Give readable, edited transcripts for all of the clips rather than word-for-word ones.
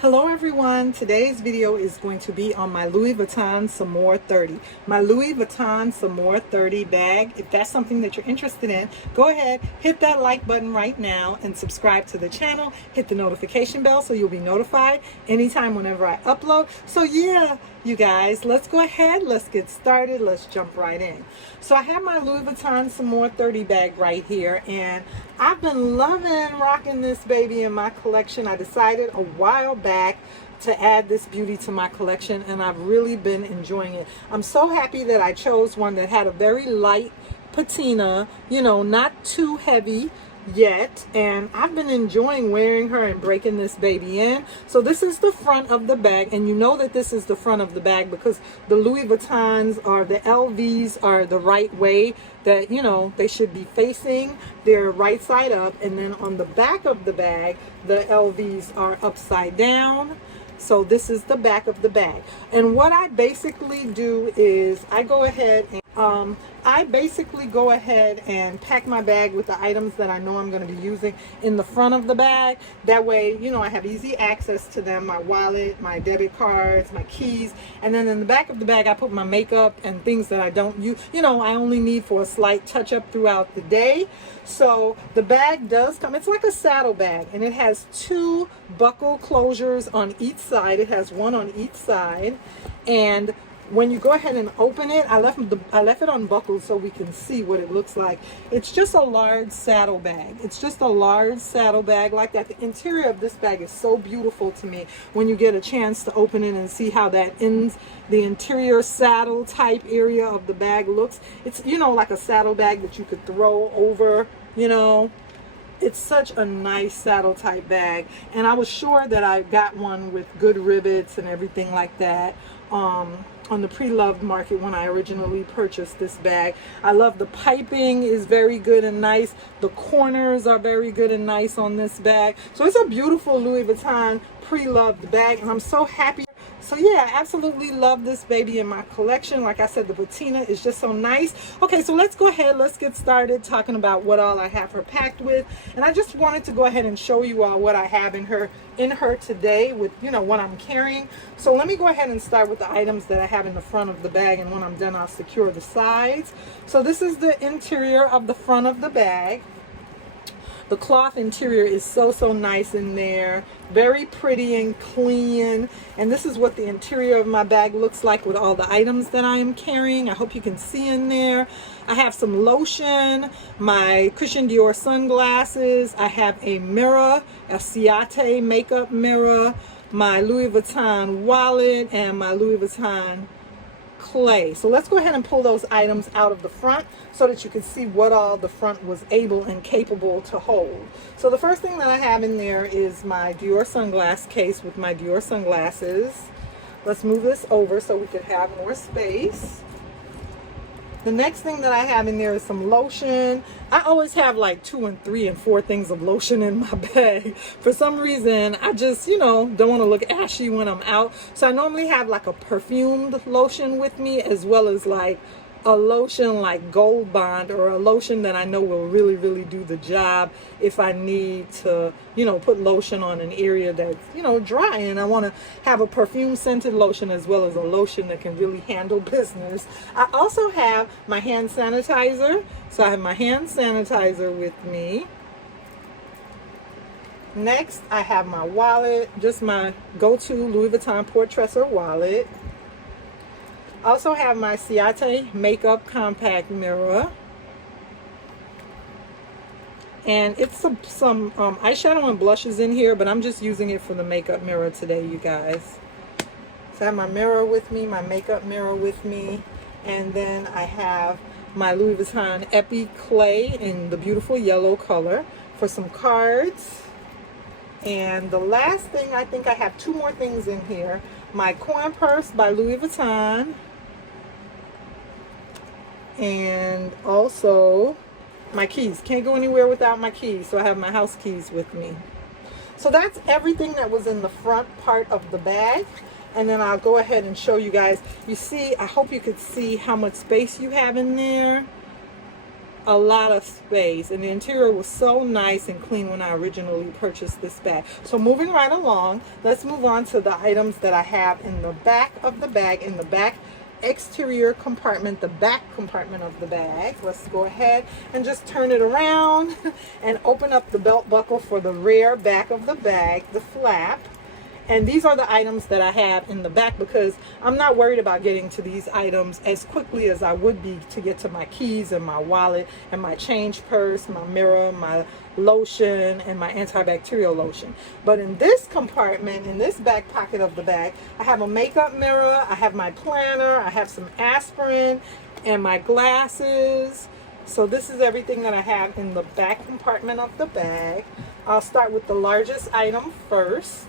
Hello everyone, today's video is going to be on my Louis Vuitton Saumur 30. My Louis Vuitton Saumur 30 bag. If that's something that you're interested in, go ahead, hit that like button right now and subscribe to the channel. Hit the notification bell so you'll be notified anytime whenever I upload. So yeah, you guys, let's go ahead, let's get started, let's jump right in. So I have my Louis Vuitton Saumur 30 bag right here, and I've been loving rocking this baby in my collection. I decided a while back to add this beauty to my collection, and I've really been enjoying it. I'm so happy that I chose one that had a very light patina, you know, not too heavy yet, and I've been enjoying wearing her and breaking this baby in. So this is the front of the bag, and you know that this is the front of the bag because the Louis Vuittons or the LVs are the right way that, you know, they should be facing. They're right side up, and then on the back of the bag the LVs are upside down. So this is the back of the bag, and what I basically do is I go ahead and pack my bag with the items that I know I'm going to be using in the front of the bag. That way, you know, I have easy access to them, my wallet, my debit cards, my keys. And then in the back of the bag, I put my makeup and things that I don't use, you know, I only need for a slight touch up throughout the day. So the bag does come, it's like a saddle bag, and it has two buckle closures on each side. It has one on each side, and when you go ahead and open it, I left it unbuckled so we can see what it looks like. It's just a large saddle bag. It's just a large saddle bag like that. The interior of this bag is so beautiful to me when you get a chance to open it and see how that ends. The interior saddle type area of the bag looks. It's, you know, like a saddle bag that you could throw over, you know. It's such a nice saddle type bag, and I was sure that I got one with good rivets and everything like that on the pre-loved market when I originally purchased this bag. I love the piping is very good and nice. The corners are very good and nice on this bag. So it's a beautiful Louis Vuitton pre-loved bag, and I'm so happy. So yeah, I absolutely love this baby in my collection. Like I said, the patina is just so nice. Okay, so let's go ahead, let's get started talking about what all I have her packed with. And I just wanted to go ahead and show you all what I have in her today with, you know, what I'm carrying. So let me go ahead and start with the items that I have in the front of the bag, and when I'm done I'll secure the sides. So this is the interior of the front of the bag. The cloth interior is so nice in there, very pretty and clean. And this is what the interior of my bag looks like with all the items that I am carrying. I hope you can see in there. I have some lotion, my Christian Dior sunglasses. I have a mirror, a Ciate makeup mirror, my Louis Vuitton wallet, and my Louis Vuitton cles. So let's go ahead and pull those items out of the front so that you can see what all the front was able and capable to hold. So the first thing that I have in there is my Dior sunglass case with my Dior sunglasses. Let's move this over so we could have more space. The next thing that I have in there is some lotion. I always have like 2 and 3 and 4 things of lotion in my bag. For some reason, I just, you know, don't want to look ashy when I'm out. So I normally have like a perfumed lotion with me, as well as like a lotion like Gold Bond, or a lotion that I know will really do the job if I need to, you know, put lotion on an area that's, you know, dry, and I want to have a perfume scented lotion as well as a lotion that can really handle business. I also have my hand sanitizer. So I have my hand sanitizer with me. Next, I have my wallet, just my go-to Louis Vuitton Portresser wallet. Also have my Ciate makeup compact mirror, and it's some eyeshadow and blushes in here, but I'm just using it for the makeup mirror today, you guys. So I have my mirror with me, my makeup mirror with me, and then I have my Louis Vuitton Epi Clay in the beautiful yellow color for some cards. And the last thing, I think I have 2 more things in here. My coin purse by Louis Vuitton, and also my keys. Can't go anywhere without my keys, so I have my house keys with me. So that's everything that was in the front part of the bag. And then I'll go ahead and show you guys. You see, I hope you could see how much space you have in there. a lot of space, and the interior was so nice and clean when I originally purchased this bag. So moving right along, let's move on to the items that I have in the back of the bag, in the back exterior compartment, the back compartment of the bag. Let's go ahead and just turn it around and open up the belt buckle for the rear back of the bag, the flap. And these are the items that I have in the back, because I'm not worried about getting to these items as quickly as I would be to get to my keys and my wallet and my change purse, my mirror, my lotion, and my antibacterial lotion. But in this compartment, in this back pocket of the bag, I have a makeup mirror, I have my planner, I have some aspirin, and my glasses. So this is everything that I have in the back compartment of the bag. I'll start with the largest item first.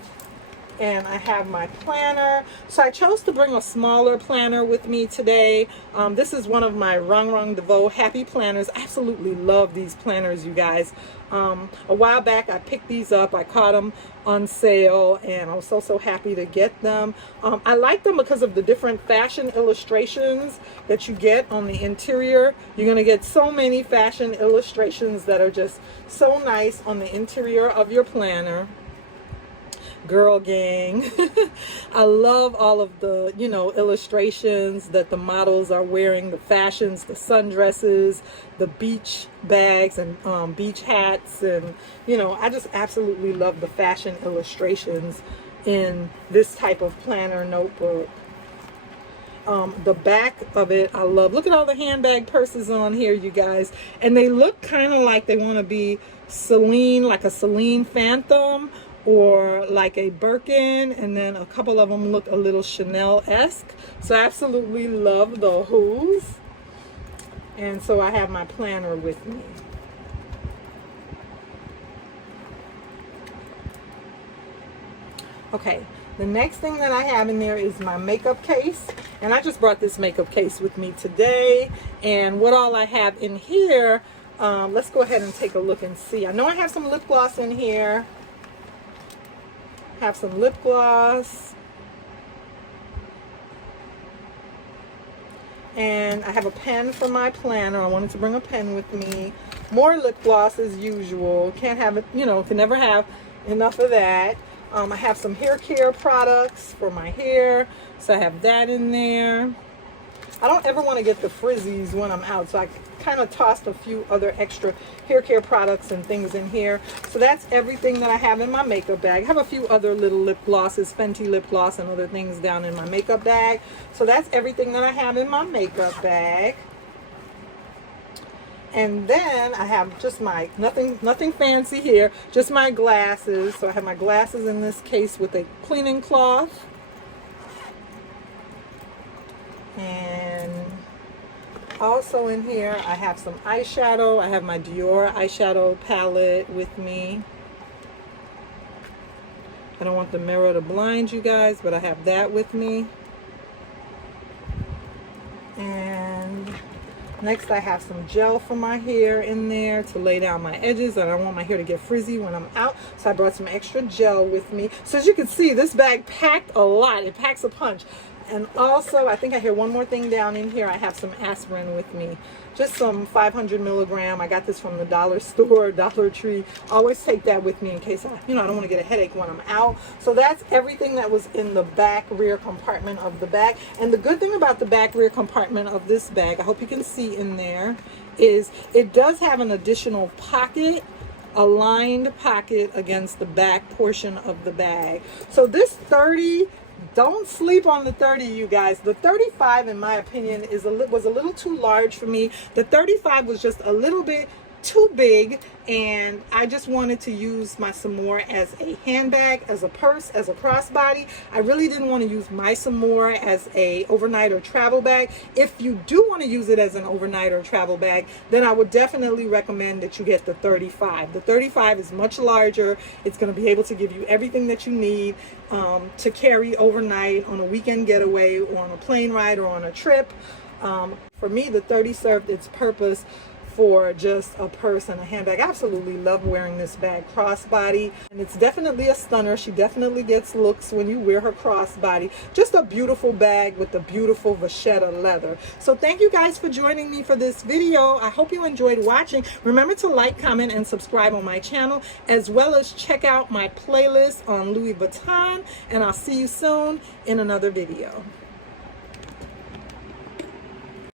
And I have my planner. So I chose to bring a smaller planner with me today. This is one of my Rang Rang DeVoe Happy Planners. I absolutely love these planners, you guys. A while back I picked these up. I caught them on sale and I was so happy to get them. I like them because of the different fashion illustrations that you get on the interior. You're going to get so many fashion illustrations that are just so nice on the interior of your planner. Girl gang. I love all of the, you know, illustrations that the models are wearing, the fashions, the sundresses, the beach bags and beach hats, and you know, I just absolutely love the fashion illustrations in this type of planner notebook. The back of it, I love. Look at all the handbag purses on here, you guys, and they look kind of like they want to be Celine, like a Celine Phantom, or like a Birkin, and then a couple of them look a little Chanel-esque. So I absolutely love those. And so I have my planner with me. Okay, the next thing that I have in there is my makeup case. And I just brought this makeup case with me today. And what all I have in here, let's go ahead and take a look and see. I know I have some lip gloss in here. Have some lip gloss, and I have a pen for my planner. I wanted to bring a pen with me. More lip gloss as usual. Can't have it, you know, can never have enough of that. I have some hair care products for my hair, so I have that in there. I don't ever want to get the frizzies when I'm out, so I kind of tossed a few other extra hair care products and things in here. So that's everything that I have in my makeup bag. I have a few other little lip glosses, Fenty lip gloss and other things down in my makeup bag. So that's everything that I have in my makeup bag. And then I have just my, nothing fancy here, just my glasses. So I have my glasses in this case with a cleaning cloth. And also in here I have some eyeshadow. I have my Dior eyeshadow palette with me. I don't want the mirror to blind you guys, but I have that with me. And next I have some gel for my hair in there to lay down my edges. I don't want my hair to get frizzy when I'm out, so I brought some extra gel with me. So as you can see, this bag packed a lot. It packs a punch. And also, I think I hear one more thing down in here. I have some aspirin with me. Just some 500 milligram. I got this from the dollar store, Dollar Tree. Always take that with me in case I don't want to get a headache when I'm out. So that's everything that was in the back rear compartment of the bag. And the good thing about the back rear compartment of this bag, I hope you can see in there, is it does have an additional pocket, a lined pocket against the back portion of the bag. So this 30, don't sleep on the 30, you guys. The 35, in my opinion, was a little too large for me. The 35 was just a little bit too big, and I just wanted to use my Saumur as a handbag, as a purse, as a crossbody. I really didn't want to use my Saumur as a overnight or travel bag. If you do want to use it as an overnight or travel bag, then I would definitely recommend that you get the 35. The 35 is much larger. It's going to be able to give you everything that you need to carry overnight on a weekend getaway or on a plane ride or on a trip. For me, the 30 served its purpose for just a purse and a handbag. I absolutely love wearing this bag crossbody, and it's definitely a stunner. She definitely gets looks when you wear her crossbody. Just a beautiful bag with the beautiful vachetta leather. So thank you guys for joining me for this video. I hope you enjoyed watching. Remember to like, comment, and subscribe on my channel, as well as check out my playlist on Louis Vuitton, and I'll see you soon in another video.